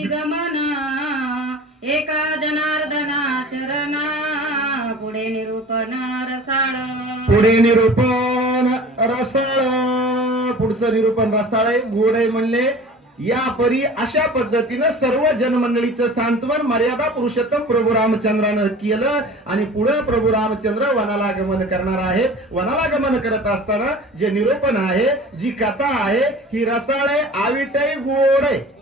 अभिगमन एका जनार्दना शरणा पुढे निरूपण रसाळ. पुढे निरूपण रसाळ. पुढचं निरूपण रसाळ गोडे म्हणले. या परी अशा पद्धतीनं सर्व जनमंडळीचं सांत्वन मर्यादा पुरुषोत्तम प्रभू रामचंद्रानं केलं आणि पुढे प्रभू रामचंद्र वनाला गमन करणार आहेत. वनाला गमन करत असताना जे निरूपण आहे जी कथा आहे ही रसाळ आहे आविट आहे गोड आहे.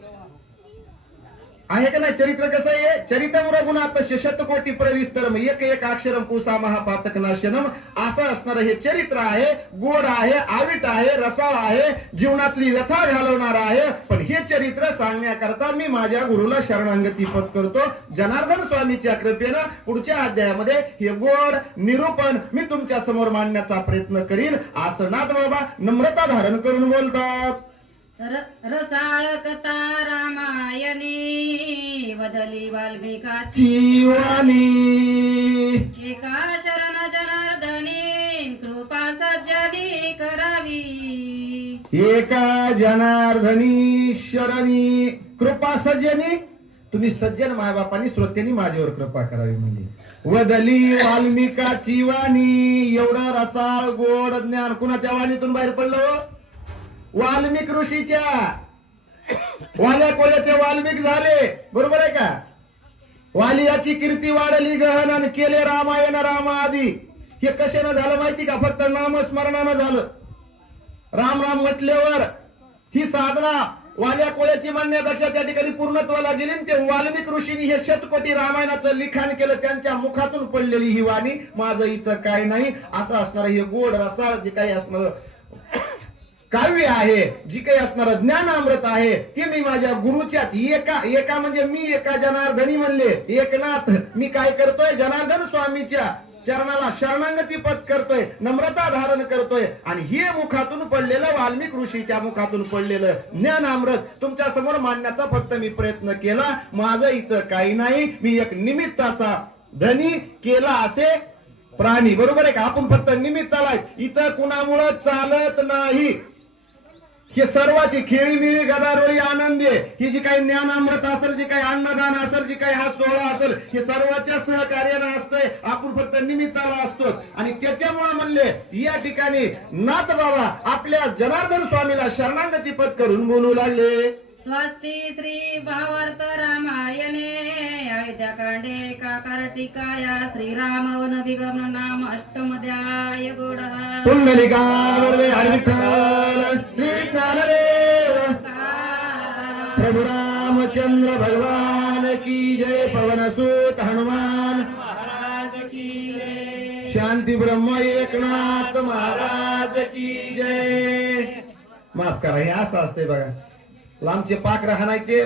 आहे का नाही? चरित्र कसं आहे? चरितम रघुनाथ शतकोटी प्रविस्तरम एक एक अक्षरम पुसा महापातक नाशनम. असं असणार हे चरित्र आहे गोड आहे आविट आहे रसाळ आहे जीवनातली व्यथा घालवणार आहे. पण हे चरित्र सांगण्याकरता मी माझ्या गुरुला शरणांगती पत करतो. जनार्दन स्वामीच्या कृपेनं पुढच्या अध्यायामध्ये हे गोड निरूपण मी तुमच्यासमोर मांडण्याचा प्रयत्न करील असं नाथ बाबा नम्रता धारण करून बोलतात. र- रसाळ कथा रामायणी वदली वाल्मिकाची. जीवानी. एका शरण जनार्दनी कृपा सज्जनी करावी. एका जनार्दनी शरणी कृपा सज्जनी. तुम्ही सज्जन मायबापांनी श्रोत्यांनी माझ्यावर कृपा करावी म्हणजे वदली वाल्मिकाची वाणी एवढं रसाळ गोड ज्ञान कुणाच्या वाणीतून बाहेर पडलं? वाल्मिक ऋषीच्या. वाल्या कोल्याचे वाल्मिक झाले. बरोबर आहे का? वालियाची कीर्ती वाढली गहन आणि केले रामायण रामा आधी हे ना झालं माहिती का? फक्त नामस्मरणानं झालं. राम राम म्हटल्यावर ही साधना वाल्या कोळ्याची म्हणण्यापेक्षा त्या ठिकाणी पूर्णत्वाला गेली ते वाल्मिक ऋषींनी हे शतकोटी रामायणाचं लिखाण केलं. त्यांच्या मुखातून पडलेली ही वाणी माझं इथं काय नाही. असं असणार हे गोड रसाळ जे काही असणार काव्य आहे जी काही असणार ज्ञान अमृत आहे ते मी माझ्या गुरुच्याच एका एका म्हणजे मी एका जनार्दनी म्हणले एकनाथ मी काय करतोय? जनार्दन स्वामीच्या चरणाला शरणांगती पद करतोय नम्रता धारण करतोय आणि हे मुखातून पडलेलं वाल्मिक ऋषीच्या मुखातून पडलेलं ज्ञान अमृत तुमच्यासमोर मांडण्याचा फक्त मी प्रयत्न केला. माझं इथं काही नाही मी एक निमित्ताचा धनी केला असे प्राणी. बरोबर आहे का? आपण फक्त निमित्ताला आहे. इथं कुणामुळं चालत नाही. हे सर्वाची खेळीमिळी गदारोळी आनंदी ही जी काही ज्ञानामृत असेल जे काही अन्नदान असेल जे काही हा सोहळा असेल हे सर्वाच्या सहकार्यानं असतंय. आपण फक्त निमित्ताला असतो आणि त्याच्यामुळे म्हणले या ठिकाणी नाथ बाबा आपल्या जनार्दन स्वामीला शरणांगती पद करून बोलू लागले. स्वस्ती श्री भावार्थ रामायणे अयोध्याकांडे काकार टीकाया श्रीराम वन विगमन नाम अष्टमध्याय गोड पुंडलिका हरी विठ्ठल प्रभु रामचंद्र भगवान की जय पवन सुत हनुमान शांती ब्रह्म एकनाथ महाराज की जय। माफ करा हे असं असतंय बघा. लांबचे पाक राहण्याचे